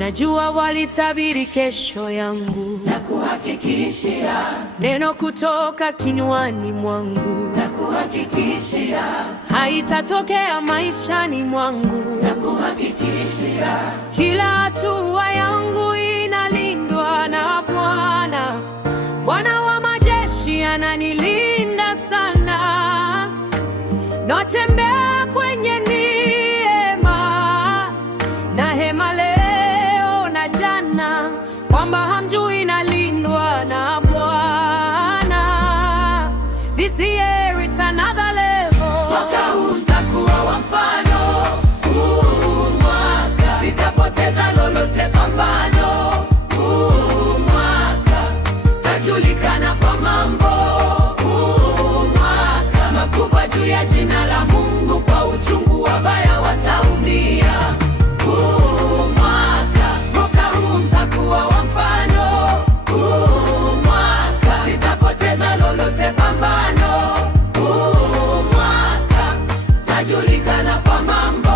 Najua walitabiri kesho yangu, na kuhakikishia neno kutoka kinywani mwangu, na kuhakikishia haitatokea maishani mwangu, na kuhakikishia kila hatua yangu inalindwa na Bwana. Bwana wa majeshi ananilinda sana, natembea kwenye neema na hema leo na jana, kwamba hamjui nalindwa na Bwana. This year it's another level. Mwaka huu nitakuwa wa mfano, huu mwaka sitapoteza lolote pambano, huu mwaka tajulikana kwa mambo, huu mwaka makubwa juu ya jina la Mungu, kwa uchungu wabaya wataumia. Mwaka huu nitakuwa wa mfano, huu mwaka sitapoteza lolote pambano, huu mwaka tajulikana kwa mambo,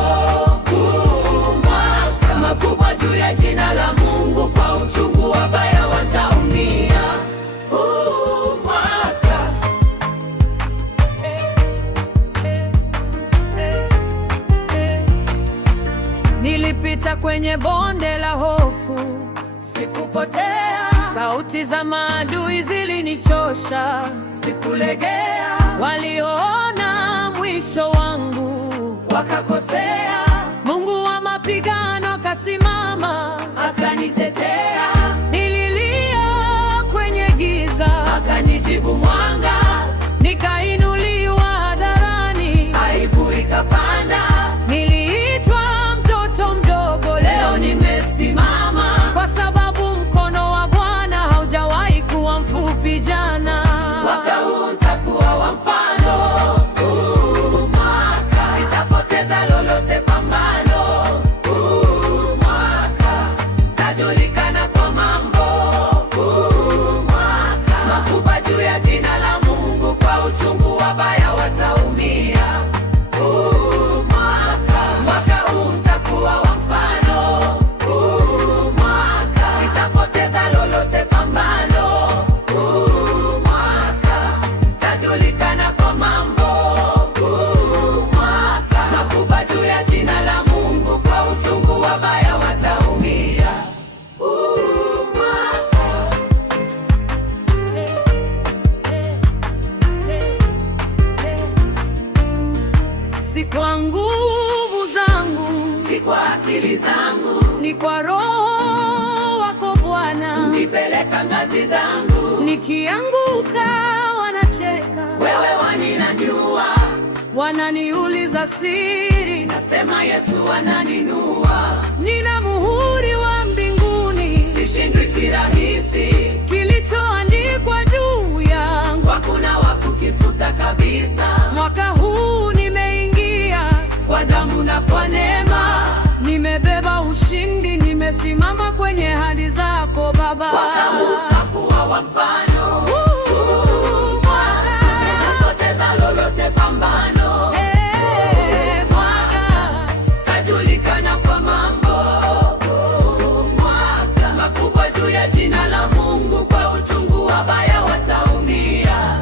huu mwaka makubwa juu ya jina la Mungu, kwa uchungu wabaya wataumia. Huu mwaka Nilipita kwenye bonde la hofu, sikupotea. Sauti za maadui zilinichosha, sikulegea. Walioona mwisho wangu wakakosea, Mungu wa mapigano kasimama akanitetea. Nililia kwenye giza, akanijibu mwanga. nikainuliwa hadharani, aibu ikapanda. niliitwa mtoto mdogo, leo nimesimama, kwa sababu mkono wa Bwana haujawahi kuwa mfupi jana. Mwaka huu nitakuwa wa mfano, huu mwaka sitapoteza lolote pambano, huu mwaka tajulikana kwa mambo, huu mwaka makubwa juu ya jina la Mungu, kwa uchungu wabaya wataumia. Mwaka huu nitakuwa wa mfano, huu mwaka sitapoteza lolote pambano, huu mwaka tajulikana kwa mambo, huu mwaka makubwa juu ya jina la Mungu, kwa uchungu wabaya wataumia. Huu mwaka Si kwa nguvu zangu, si kwa akili zangu, ni kwa Roho wako Bwana. nipeleka ngazi zangu, Nikianguka wanacheka, wewe waninajua, wananiuliza siri, nasema Yesu ananinua. nina muhuri wa mbinguni, Sishindwi kirahisi, kilichoandikwa juu yangu hakuna wa kukifuta kabisa. mwaka huu. Nimeingia Kwa damu na kwa neema, nimebeba ushindi, nimesimama kwenye ahadi zako Baba. mwaka huu utakuwa wa mfano, huu mwaka sitapoteza lolote pambano, Mwaka tajulikana kwa mambo, huu mwaka makubwa juu ya jina la Mungu, kwa uchungu wabaya wataumia.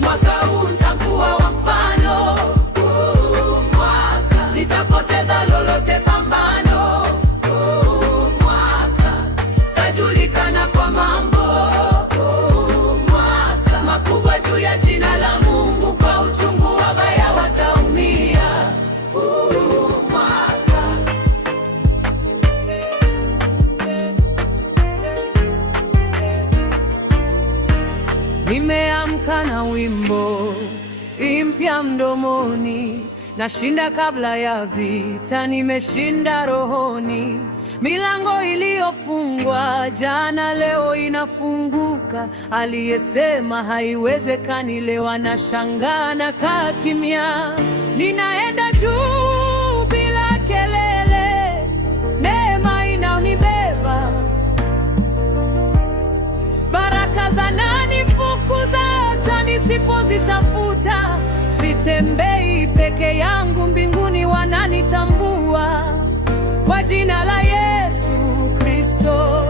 Mwaka huu nitakuwa wa mfano, huu mwaka sitapoteza lolote pambano, huu mwaka tajulikana kwa mambo, huu mwaka makubwa juu ya jina la Mungu, kwa uchungu wabaya wataumia. Huu mwaka nimeamka na wimbo mpya mdomoni, nashinda kabla ya vita, nimeshinda rohoni. Milango iliyofungwa jana leo inafunguka, aliyesema haiwezekani leo anashangaa na kaa kimya. Ninaenda juu bila kelele, neema inaonibeba, baraka zananifukuza hata nisipozitafuta. Sitembei peke yangu, mbinguni wananitambua. Kwa kwa jina la Yesu Kristo.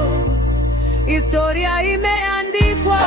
Historia imeandikwa.